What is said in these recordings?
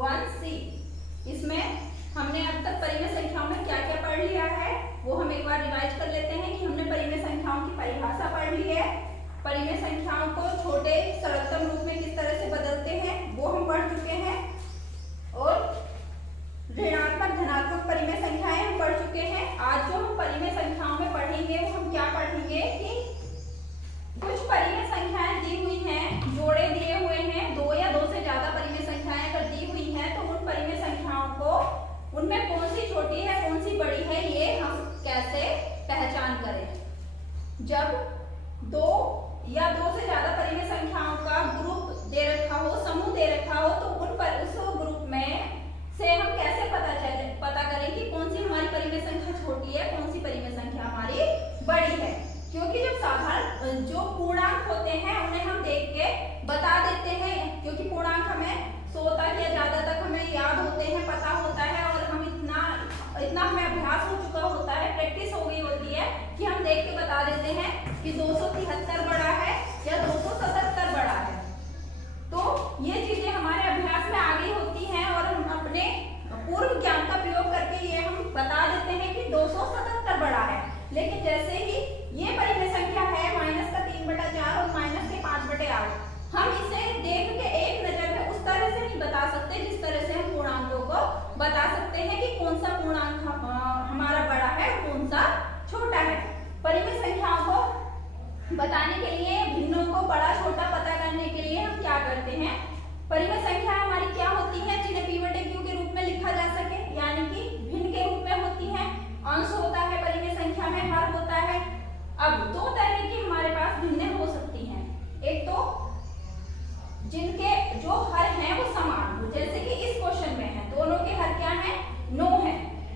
1c। इसमें हमने अब तक परिमेय संख्याओं में क्या क्या पढ़ लिया है वो हम एक बार रिवाइज कर लेते हैं कि हमने परिमेय संख्याओं की परिभाषा पढ़ ली है, परिमेय संख्याओं को छोटे सरलतम रूप में किस तरह से बदलते हैं वो हम पढ़ चुके हैं, और ऋणात्मक धनात्मक परिमेय संख्याएं हम पढ़ चुके हैं। आज जो हम परिमेय संख्याओं में पढ़ेंगे वो हम क्या पढ़ेंगे कि कुछ परिमेय संख्याएं दी हुई हैं, जोड़े दिए हुए हैं, दो या दो से ज्यादा परिमेय संख्याएं अगर दी हुई हैं तो उन परिमेय संख्याओं को उनमें कौन सी छोटी है कौन सी बड़ी है ये हम कैसे पहचान करें। जब दो या दो से ज्यादा परिमेय संख्याओं का ग्रुप दे रखा हो, समूह दे रखा हो, तो उन पर उस ग्रुप में से हम कैसे पता करें कि कौन सी हमारी परिमेय संख्या छोटी है कौन सी परिमेय संख्या हमारी बड़ी है। क्योंकि जब साधारण जो पूर्णांक होते हैं उन्हें हम देख के बता देते हैं, क्योंकि पूर्णांक हमें 100 तक या ज्यादा तक हमें याद होते हैं, पता होता है, और हम इतना हमें अभ्यास हो चुका होता है, प्रैक्टिस हो गई होती है कि हम देख के बता देते हैं कि 273 बड़ा है या 277 बड़ा है। तो ये चीजें हमारे अभ्यास में आ गई होती हैं और हम अपने पूर्व ज्ञान का प्रयोग करके ये हम बता देते हैं कि 277 बड़ा है। लेकिन जैसे ही ये परिमेय संख्या है माइनस का 3/4 और माइनस के 5/8, हम इसे देख के एक नजर में उस तरह से नहीं बता सकते जिस तरह से हम पूर्णांकों को बता सकते हैं कि कौन सा पूर्णांक हमारा बड़ा है और कौन सा छोटा है। परिमेय संख्याओं को बताने के लिए, भिन्नों को बड़ा छोटा पता करने के लिए हम क्या करते हैं, परिमेय संख्या हमारी क्या होती है जिन्हें p/q के रूप में लिखा जा सके, यानी कि भिन्न के रूप में होती है। अंश होता है परिमेय संख्या में, हर होता है। अब दो तरह की हमारे पास भिन्न हो सकती हैं, एक तो जिनके जो हर हैं वो समान हो, जैसे कि इस क्वेश्चन में है, दोनों के हर क्या है 9 है,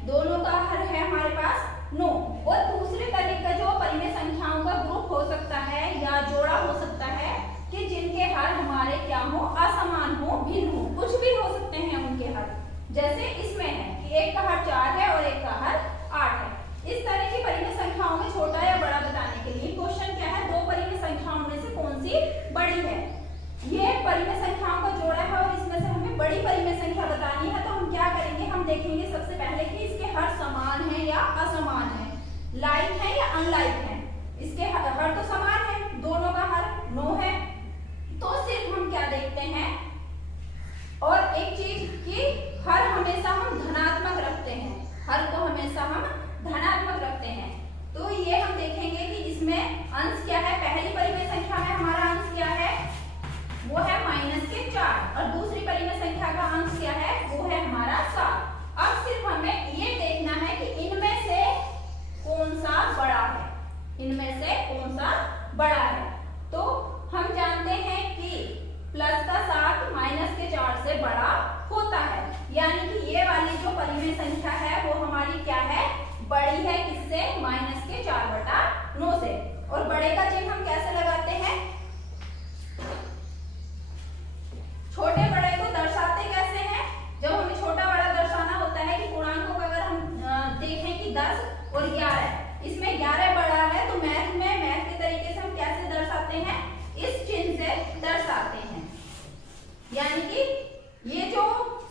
दोनों का हर है हमारे पास 9। और दूसरे तरह का जो परिमेय संख्याओं का ग्रुप हो सकता है या जोड़ा हो सकता है कि जिनके हर हमारे क्या हो, असमान हो, भिन्न हो, कुछ भी हो सकते हैं उनके हर। जैसे इसमें है कि एक का हर 4 है और एक का हर 8 है। इस तरह की परिमेय संख्याओं में छोटा या बड़ा बताने के लिए क्वेश्चन क्या है, दो परिमेय संख्याओं में से कौन सी बड़ी है। ये परिमेय संख्याओं का जोड़ा है और इसमें से हमें बड़ी परिमेय संख्या बतानी है, तो हम क्या करेंगे, हम देखेंगे सबसे पहले कि इसके हर समान है या असमान है, लाइक है या अनलाइक है। इसके हर तो समान है, दोनों का हर 9 है, तो सिर्फ हम क्या देखते हैं, और एक चीज कि हर हमेशा हम धनात्मक रखते हैं, हर को हमेशा हम धनात्मक रखते हैं। तो ये हम देखेंगे कि इसमें अंश क्या है, पहली परिमेय संख्या में हमारा अंश क्या है, वो है -4, और दूसरी परिमेय संख्या का अंश क्या है, वो है हमारा 7। अब सिर्फ हमें ये देखना है कि इनमें से कौन सा बड़ा है, इनमें से कौन सा बड़ा है। तो हम जानते हैं कि प्लस का 7 माइनस के 4 से बड़ा होता है, यानी कि ये वाली जो परिमेय संख्या है वो हमारी क्या है, बड़ी है, किससे, -4/9 से। और बड़े का चिन्ह हम कैसे लगाते हैं, छोटे बड़े को दर्शाते कैसे हैं, जब हमें छोटा बड़ा दर्शाना होता है कि पूर्णांकों का अगर हम देखें कि 10 और 11, इसमें 11 बड़ा है, तो मैथ के तरीके से हम कैसे दर्शाते हैं, इस चिन्ह से दर्शाते हैं। यानी कि ये जो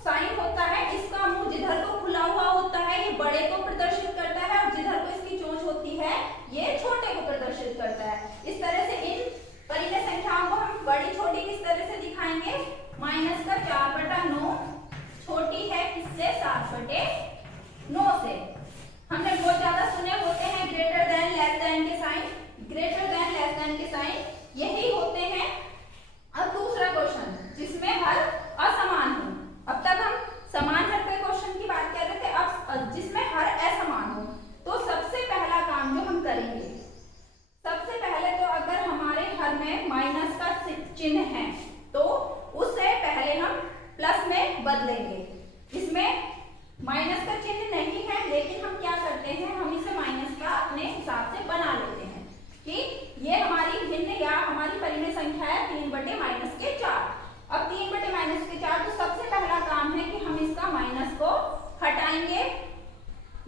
साइन होता है, इसका मुंह जिधर को खुला हुआ होता है ये बड़े को प्रदर्शित करता है, और जिधर को इसकी चोंच होती है ये छोटे को प्रदर्शित करता है। इस तरह से इन परिमेय संख्याओं को हम बड़ी छोटी किस तरह से दिखाएंगे, -4/9 छोटी है किससे, 7/9 से। हमने बहुत ज्यादा सुने होते हैं ग्रेटर देन लेस देन के sign, greater than less than के साइन यही होते हैं। अब दूसरा क्वेश्चन जिसमें हर असमान हो, अब तक हम समान हर के क्वेश्चन की बात कर रहे थे, अब जिसमें हर असमान हो, तो सबसे पहला काम जो हम करेंगे, सबसे पहले तो अगर हमारे हर में माइनस का चिन्ह है तो उससे पहले हम प्लस में बदलेंगे। इसमें माइनस का चिन्ह नहीं है, लेकिन हम क्या करते हैं, हम इसे माइनस का अपने हिसाब से बना लेते हैं कि ये हमारी भिन्न या हमारी परिमेय संख्या है 3/-4। अब 3/-4, तो सबसे पहला काम है कि हम इसका माइनस को हटाएंगे,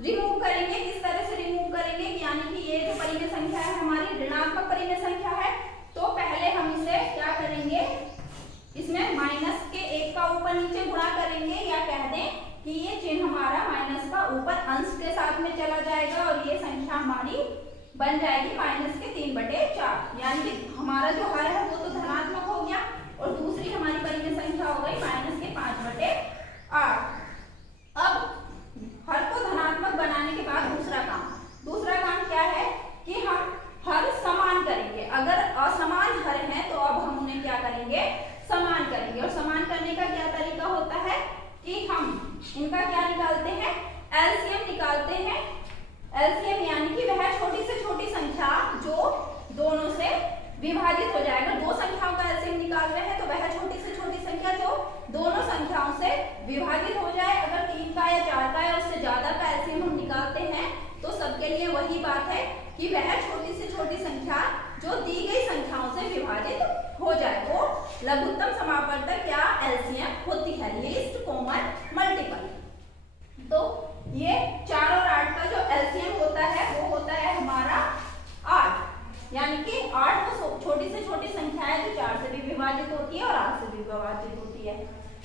रिमूव करेंगे। किस तरह से रिमूव करेंगे, यानी कि ये जो परिमेय संख्या है हमारी ऋणात्मक परिमेय संख्या है, तो पहले हम इसे क्या करेंगे, इसमें माइनस के 1 का ऊपर नीचे गुणा करेंगे, ऊपर अंश के साथ में चला जाएगा और ये संख्या हमारी बन जाएगी -3/4। यानी कि हमारा जो हर है वो तो धनात्मक हो गया और दूसरी हमारी परिमेय संख्या हो गई -5/8। अब हर को धनात्मक बनाने के बाद दूसरा काम क्या है कि हम हर समान करेंगे। अगर असमान हर है तो अब हम उन्हें क्या करेंगे, समान करेंगे। और समान करने का क्या तरीका होता है कि हम इनका क्या निकालते हैं, एलसीएम निकालते हैं। एलसीएम यानी कि वह छोटी से छोटी संख्या जो दोनों से विभाजित हो जाएगा। दो संख्याओं का एलसीएम निकाल रहे हैं तो वह छोटी से छोटी संख्या जो दोनों संख्याओं से विभाजित हो जाए। अगर 3 का या 4 का या उससे ज्यादा का एलसीएम हम निकालते हैं तो सबके लिए वही बात है कि वह छोटी से छोटी संख्या जो दी गई संख्याओं से विभाजित हो जाए वो लघुत्तम समापवर्तक या एलसीएम होती है, लीस्ट कॉमन मल्टीपल। तो ये 4 और 8 का जो एलसीएम होता है वो होता है हमारा 8। यानी कि 8 वो छोटी से छोटी संख्या है जो 4 से भी विभाजित होती है और 8 से भी विभाजित होती है।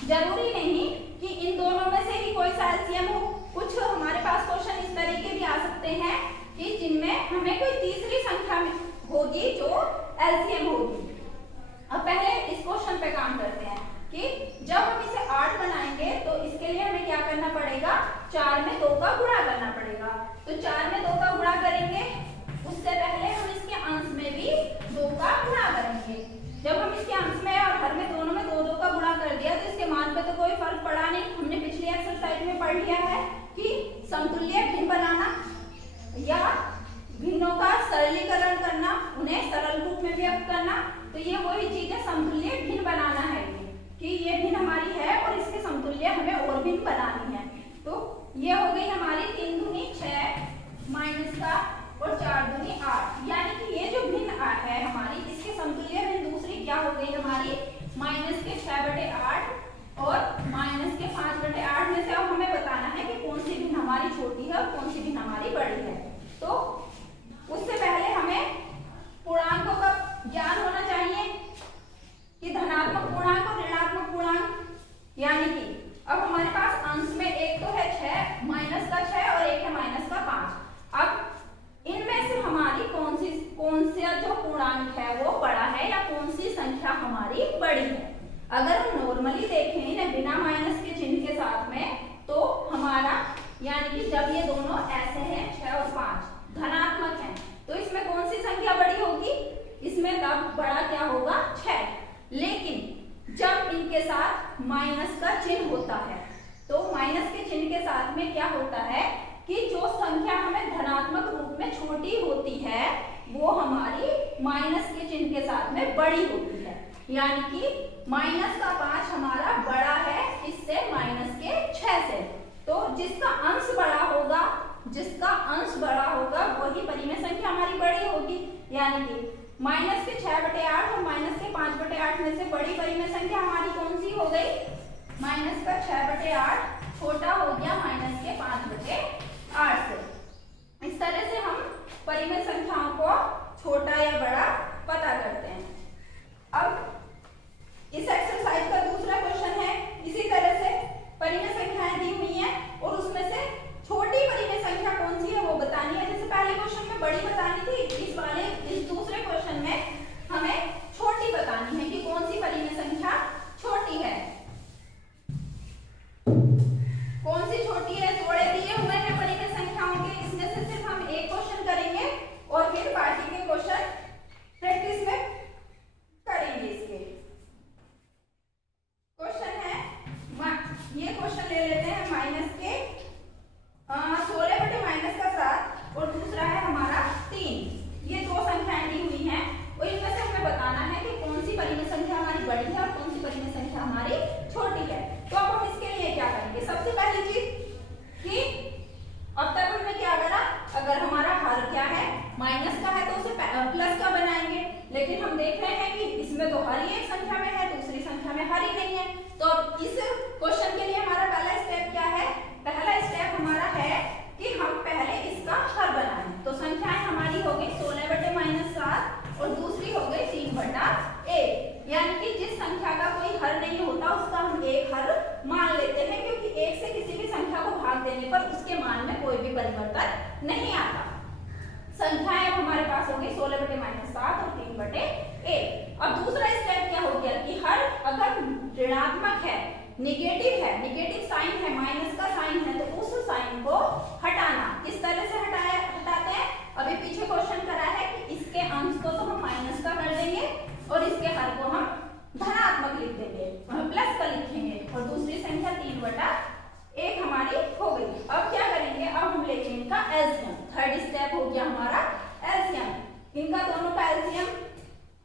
जरूरी नहीं कि इन दोनों में से ही कोई सा एलसीएम हो। कुछ हमारे पास क्वेश्चन इस तरीके भी आ सकते हैं कि जिनमें हमें कोई तीसरी संख्या होगी जो एलसीएम होगी। अब पहले इस क्वेश्चन पे काम करते हैं कि जब हम इसे 8 बनाएंगे तो इसके लिए हमें क्या करना पड़ेगा, 4 में 2 का गुणा करना पड़ेगा। तो 4 में 2 का गुणा करेंगे, उससे पहले हम इसके अंश में भी 2 का गुणा करेंगे। जब हम इसके अंश में और हर में दोनों में 2 का गुणा कर दिया तो इसके मान पे तो कोई फर्क पड़ा नहीं। हमने पिछली एक्सरसाइज में पढ़ लिया है कि समतुल्य भिन्न बनाना या भिन्नों का सरलीकरण करना, उन्हें सरल रूप में व्यक्त करना। तो ये वही चीज है, समतुल्य भिन्न बनाना है कि ये भिन्न हमारी है और इसके समतुल्य हमें और भिन्न बनानी है। तो ये हो गई हमारी 3 दूनी 6 माइनस का और 4 दूनी 8। यानी कि ये जो भिन्न है हमारी, इसके समतुल्य भिन्न दूसरी क्या हो गई हमारी, -6/8 और -5/8 में से अब हमें बताना है कि कौन सी भिन्न हमारी छोटी है और कौन सी भिन्न हमारी बड़ी है। तो उससे पहले हमें पूर्णांकों का ज्ञान होना चाहिए कि धनात्मक पूर्णांक और ऋणात्मक पूर्णांक। यानी कि अब हमारे पास अंश में एक तो है 6 -6 और एक है -5। अब इनमें से हमारी कौन सा जो पूर्णांक है वो बड़ा है या कौन सी संख्या हमारी बड़ी है। अगर हम नॉर्मली देखें ना बिना माइनस के चिन्ह के साथ में तो हमारा यानी कि जब ये दोनों ऐसे हैं 6 और 5 धनात्मक हैं तो इसमें कौन सी संख्या बड़ी होगी, इसमें तब बड़ा क्या होगा 6। लेकिन जब इनके साथ माइनस का चिन्ह होता है तो माइनस के चिन्ह के साथ में क्या होता है कि जो संख्या हमें धनात्मक रूप में छोटी होती है वो हमारी माइनस के चिन्ह के साथ में बड़ी होती है। यानी कि -5 हमारा बड़ा है इससे -6 से। तो जिसका अंश बड़ा होगा वही परिमेय संख्या हमारी बड़ी होगी। यानी कि -6/8 और -5/8 में से बड़ी परिमेय संख्या हमारी कौन सी हो गई, -6/8 छोटा हो गया -5/8 से। इस तरह से हम परिमेय संख्याओं को छोटा या बड़ा पता करते हैं। अब इस एक्सरसाइज का दूसरा क्वेश्चन है इसी तरह से परिमेय संख्याएं दी हुई हैं और उसमें से छोटी परिमेय संख्या कौन सी है वो बतानी है। जैसे पहले क्वेश्चन में बड़ी बतानी थी, इस दूसरे क्वेश्चन में हमें छोटी बतानी है कि कौन सी परिमेय संख्या छोटी है। कौन सी छोटी है, जोड़े दिए हुए हैं परिमेय संख्याओं के, इसमें से सिर्फ हम एक क्वेश्चन करेंगे और फिर बाकी के क्वेश्चन प्रैक्टिस में करेंगे। इसके क्वेश्चन है, ये क्वेश्चन ले लेते हैं -16/-7 और दूसरा है हमारा 3। ये दो संख्याएं दी हुई हैं और इनमें से हमें बताना है कि कौन सी परिमेय संख्या हमारी बड़ी है और कौन सी परिमेय संख्या हमारी छोटी है। तो अब हम इसके लिए क्या करेंगे, सबसे पहली चीज कि अब तक हमने क्या करा, अगर हमारा हर क्या है माइनस का है तो उसे प्लस का बनाएंगे। लेकिन हम देख रहे हैं कि इसमें तो हर ही एक संख्या में है, दूसरी संख्या में हर ही नहीं है। तो अब इस क्वेश्चन के लिए हमारा पहला स्टेप निगेटिव है, निगेटिव साइन है, माइनस का साइन है, तो उस साइन को हटाना। किस तरह से हटाते हैं? अभी पीछे क्वेश्चन करा है कि इसके अंश को तो हम माइनस का कर देंगे और इसके हर को हम धनात्मक लिख देंगे, प्लस का लिखेंगे, और दूसरी संख्या 3/1 हमारी हो गई। अब क्या करेंगे? अब हम लेंगे इनका एलसीएम। थर्ड स्टेप हो गया हमारा एलसीएम। इनका दोनों का एलसीएम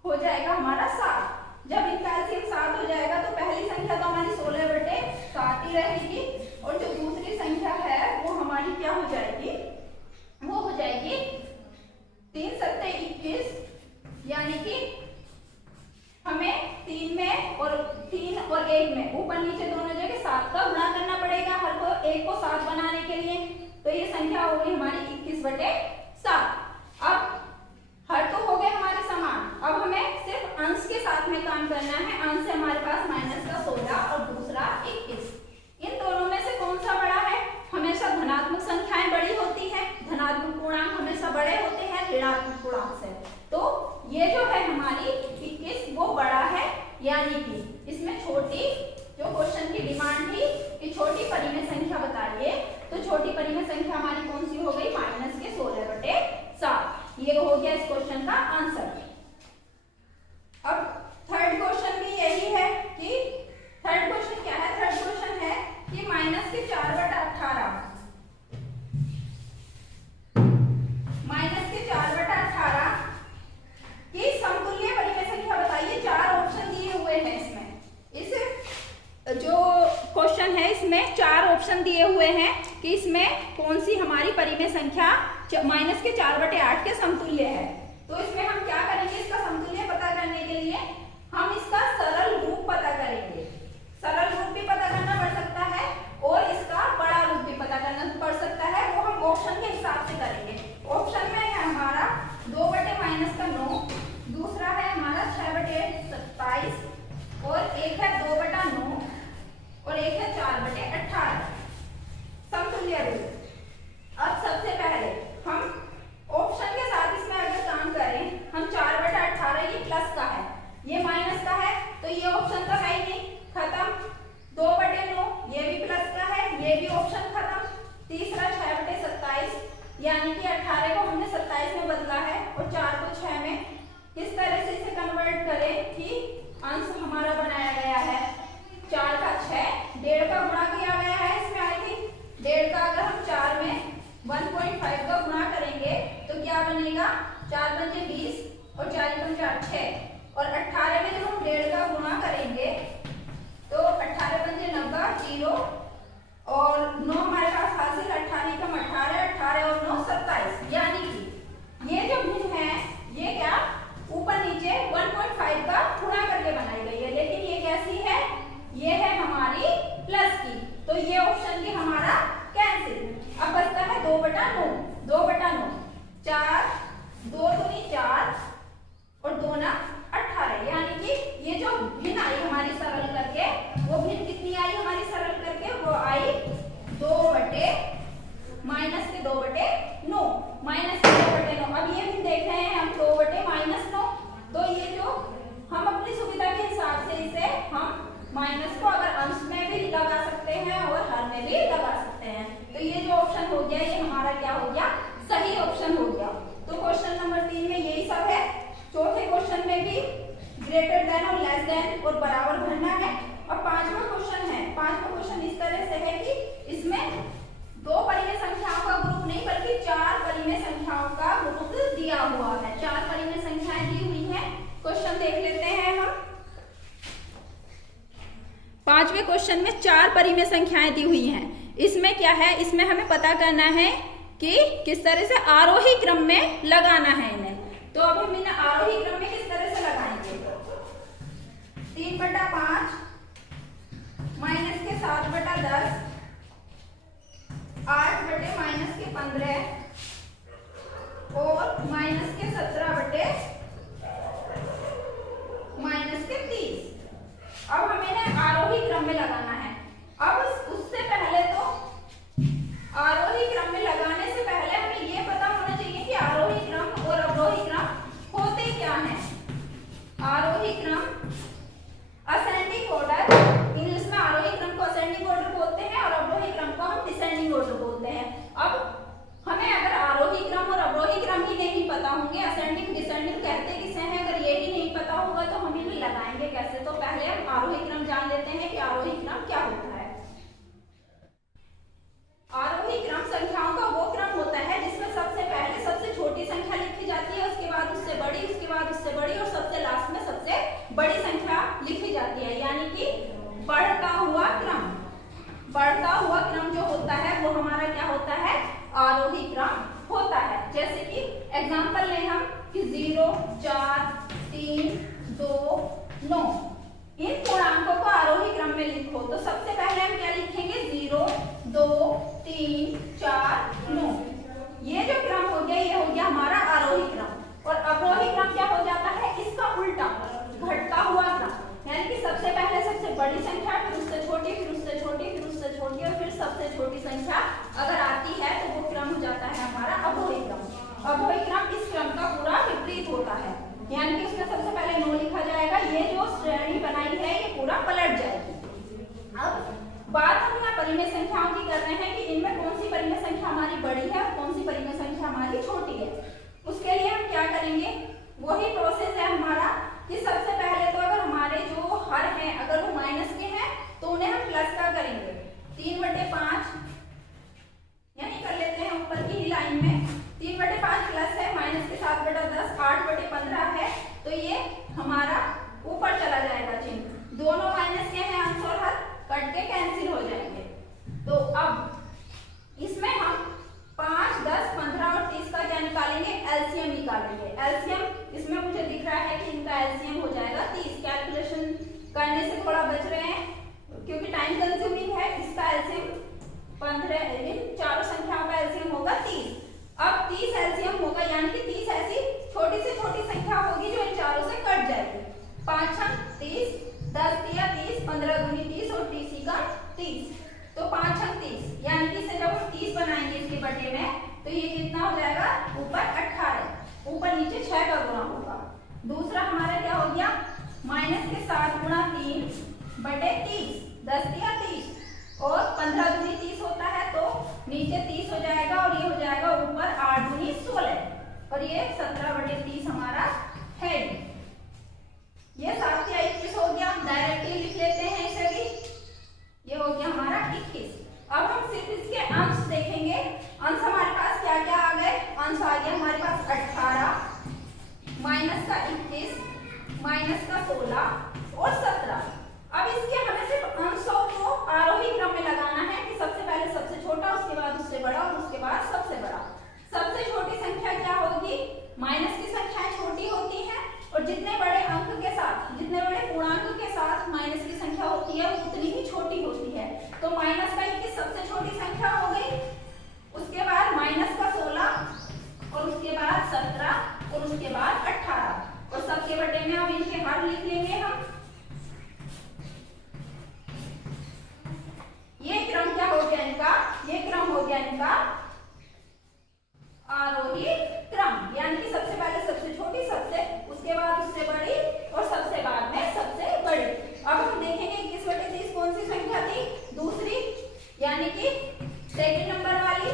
हो जाएगा हमारा 7। जब इनका एलसीएम 7 हो जाएगा तो पहली संख्या तो हमारी 16/7 ही रहेगी, और जो दूसरी संख्या है वो हमारी क्या हो जाएगी? वो हो जाएगी 3 सत्ते 21, यानी कि हमें 3 में और 3 और 1 में ऊपर नीचे दोनों जगह 7 का गुणा करना पड़ेगा हर को 1 को 7 बनाने के लिए। तो ये संख्या हो गई हमारी 21/7। अब हर तो हो गए हमारे समान, अब हमें सिर्फ अंश के साथ में काम करना है। अंश से हमारे पास माइनस का 16 और दूसरा 21। इन दोनों में से कौन सा बड़ा है? हमेशा धनात्मक संख्याएं बड़ी होती हैं, धनात्मक पूर्णांक हमेशा बड़े होते हैं ऋणात्मक पूर्णांक से। तो ये जो है हमारी 21 वो बड़ा है, यानी कि इसमें छोटी, जो क्वेश्चन की डिमांड थी कि छोटी परिमेय संख्या बताइए, तो छोटी परिमेय संख्या हमारी कौन सी हो गई? माइनस के 16/7। ये हो गया इस क्वेश्चन का आंसर। अब थर्ड क्वेश्चन भी यही है कि थर्ड क्वेश्चन क्या है? थर्ड क्वेश्चन है कि माइनस के 4/18, माइनस के 4/18 की समतुल्य परिमेय संख्या बताइए। 4 ऑप्शन दिए हुए हैं इसमें। इस जो क्वेश्चन है इसमें 4 ऑप्शन दिए हुए हैं कि इसमें कौन सी हमारी परिमेय संख्या माइनस के 4/8 के समतुल्य है। तो इसमें हम क्या करेंगे? इसका समतुल्य पता करने के लिए हम इसका सरल रूप पता करेंगे। सरल रूप भी पता करना पड़ सकता है और इसका बड़ा रूप भी पता करना पड़ सकता है, वो हम ऑप्शन के हिसाब से करेंगे। ऑप्शन में है हमारा 2/-9, दूसरा है हमारा 6/27 और एक है 2/9 और एक है 4/18 समतुल्य रूप। अब सबसे पहले हम ऑप्शन के साथ इसमें अगर काम करें, हम 4/18, ये प्लस का है, ये माइनस का है, तो ये ऑप्शन तो है ही नहीं, खत्म। 2/9 ये भी प्लस का है, ये भी ऑप्शन खत्म। तीसरा 6/27, यानी कि 18 को हमने 27 में बदला है और 4 को 6 में। किस तरह से इसे कन्वर्ट करें कि अंश हमारा बनाया गया है 4 का 6, 1.5 का गुणा किया गया है इसमें। आई थिंक 1.5 का अगर हम 4 में 1.5 का गुणा करेंगे तो क्या बनेगा? 4 पंजे 20 और 4 पंजे 6, और 18 में जब हम 1.5 का गुणा करेंगे तो 18 पंजे 90, 0 और 9 हमारे पास हासिल। 18 कम 18, 18 और 9 27, यानी कि ये जो भिन्न है ये क्या ऊपर नीचे 1.5 का गुणा करके बनाई गई है, लेकिन ये कैसी है? ये है हमारी प्लस की, तो ये ऑप्शन भी हमारा कैंसिल। अब बचता है 2/9, 2/9, 4, 2 दूनी 4 और 2 ना 18, यानी कि ये जो भिन्न आई हमारी सरल करके, वो भिन्न कितनी आई हमारी सरल करके? वो आई 2/-9, माइनस के 2/9। अब ये भिन्न देख रहे हैं हम 2/-9, तो ये जो हम अपनी सुविधा के हिसाब से इसे हम माइनस को अगर अंश में भी लगा सकते हैं और हर में भी लगा सकते हैं। तो ये जो ऑप्शन हो गया ये हमारा क्या हो गया? सही ऑप्शन हो गया। तो क्वेश्चन नंबर 3 में यही सब है। चौथे क्वेश्चन में भी ग्रेटर देन और लेस देन और बराबर भरना है। और पांचवा क्वेश्चन है, पांचवा क्वेश्चन इस तरह से है कि इसमें 2 परिमेय संख्याओं का ग्रुप नहीं बल्कि 4 परिमेय संख्याओं का ग्रुप दिया हुआ है। 4 परिमेय संख्याएं दी हुई हैं। क्वेश्चन देख लेते हैं हम। पांचवें क्वेश्चन में 4 परिमेय संख्याएं दी हुई हैं। इसमें क्या है? इसमें हमें पता करना है कि किस तरह से आरोही क्रम में लगाना है इन्हें। तो अब हम इन्हें आरोही क्रम में किस तरह से लगाएंगे? 3/5 माइनस के 7/10, 8/-15 और माइनस के 17/-30। अब हमें ना आरोही क्रम में लगाना है। अब उससे पहले तो आरोही क्रम में लगाने से पहले हमें ये पता होना चाहिए कि आरोही क्रम और अवरोही क्रम होते क्या हैं। आरोही क्रम असेंडिंग ऑर्डर, इंग्लिश में आरोही क्रम एग्जाम्पल लें हम कि 0, 4, 3, 2, 9 इन पूर्णांकों को आरोही क्रम में लिखो। तो सबसे पहले हम क्या लिखेंगे? 0, 2, 3, 4, 9। ये जो क्रम हो गया, ये हो गया हमारा आरोही क्रम। और अवरोही क्रम क्या हो जाता है? इसका उल्टा, घटता हुआ क्रम। यानी कि सबसे पहले सबसे बड़ी संख्या, फिर उससे छोटी, फिर उससे छोटी, फिर उससे छोटी और फिर सबसे छोटी संख्या अगर आती है तो वो क्रम हो जाता है हमारा अवरोही क्रम। अवरोही क्रम इस क्रम का पूरा विपरीत होता है, यानी कि उसमें सबसे पहले 9 लिखा जाएगा। ये जो श्रेणी बनाई है ये पूरा पलट जाएगी। अब बात हम यहाँ परिमेय संख्याओं की कर रहे हैं कि इनमें कौन सी परिमेय संख्या हमारी बड़ी है और कौन सी परिमेय संख्या हमारी छोटी है। उसके लिए हम क्या करेंगे? वही प्रोसेस है हमारा कि सबसे पहले तो अगर हमारे जो हर हैं अगर वो माइनस के हैं तो उन्हें हम प्लस का करेंगे। 3/5 यानी कर लेते हैं ऊपर की ही लाइन में 3/5 प्लस है, माइनस के 7/10 8/15 है, तो ये हमारा ऊपर चला जाएगा चिन्ह। दोनों माइनस के हैं, अंश और हर कट के कैंसिल हो जाएंगे। तो अब इसमें हम 5, 10, 15 और 30 का क्या निकालेंगे? एलसीएम निकालेंगे। एलसीएम इसमें मुझे दिख रहा है कि इनका एलसीएम हो जाएगा 30। कैलकुलेशन करने से थोड़ा बच रहे हैं क्योंकि टाइम कंज्यूमिंग है। इसका एलसीएम 15, इन चारों संख्याओं का एलसीएम होगा 30। अब 30 एलसीएम होगा, यानी कि 30 ऐसी छोटी से छोटी संख्या होगी जो इन चारों से कट जाएगी। 5 अंक 30, 10 तिया 30, 15 दूनी 30 और 30 का 30, तो 5 अंक 30, यानी कि इसे जब हम 30 बनाएंगे इसके बटे में तो ये कितना हो जाएगा? ऊपर 18, ऊपर नीचे 6 का गुणा होगा। दूसरा हमारा क्या हो गया? माइनस के 7 गुणा 3/30, 10 तिया 30 और 15 दूनी 30 होता है तो नीचे 30 हो जाएगा और ये हो जाएगा ऊपर 8 दूनी 16 और ये 17/30 हमारा है। ये 7 या 21 हो गया। डायरेक्टली लिख लेते हैं इसे भी, ये हो गया हमारा 21। अब हम सिर्फ इसके अंश देखेंगे। अंश हमारे पास क्या क्या आ गए? अंश आ गया हमारे पास 18, माइनस का 21, माइनस का 16 और 17। अब इसके हमें सिर्फ अंशों को आरोही क्रम में लगाना है कि सबसे पहले सबसे छोटा, उसके बाद उससे बड़ा और उसके बाद सबसे बड़ा। सबसे छोटी संख्या क्या होगी? माइनस की संख्याएं छोटी होती हैं और जितने बड़े अंक के साथ, जितने बड़े पूर्णांक के साथ माइनस की संख्या होती है वो उतनी ही छोटी होती है। तो माइनस का 21 सबसे छोटी संख्या हो गई, उसके बाद माइनस का 16 और उसके बाद 17 और उसके बाद 18 और सबके बटे में अब इनके हर लिख लेंगे हम। ये क्रम क्या हो गया इनका? ये क्रम हो गया इनका आरोही क्रम, यानी कि सबसे पहले सबसे छोटी, सबसे उसके बाद उससे बड़ी और सबसे बाद में सबसे बड़ी। अब हम देखेंगे 21/30 कौन सी संख्या थी? दूसरी, यानी कि सेकंड नंबर वाली।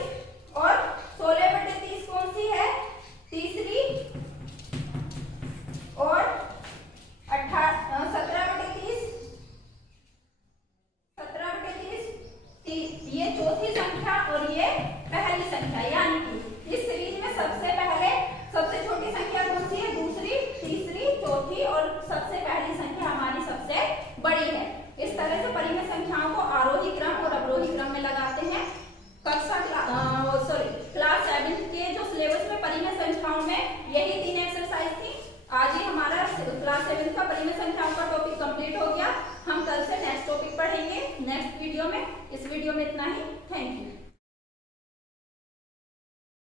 और 16/30 कौन सी है? तीसरी। और 17/30 ये चौथी संख्या और ये पहली संख्या, यानी कि इस सीरीज में सबसे पहले सबसे छोटी संख्या कौन सी है? दूसरी, तीसरी, चौथी और सबसे पहली संख्या हमारी सबसे बड़ी है। इस तरह से परिमेय संख्याओं को आरोही क्रम और अवरोही क्रम में लगाते हैं। क्लास 7 के जो सिलेबस में परिमेय संख्याओं में यही 3 एक्सरसाइज थी। आज ही हमारा क्लास 7 का परिमेय संख्याओं का टॉपिक कंप्लीट हो गया। हम कल से नेक्स्ट टॉपिक पढ़ेंगे नेक्स्ट वीडियो में। इस वीडियो में इतना ही। Thank you.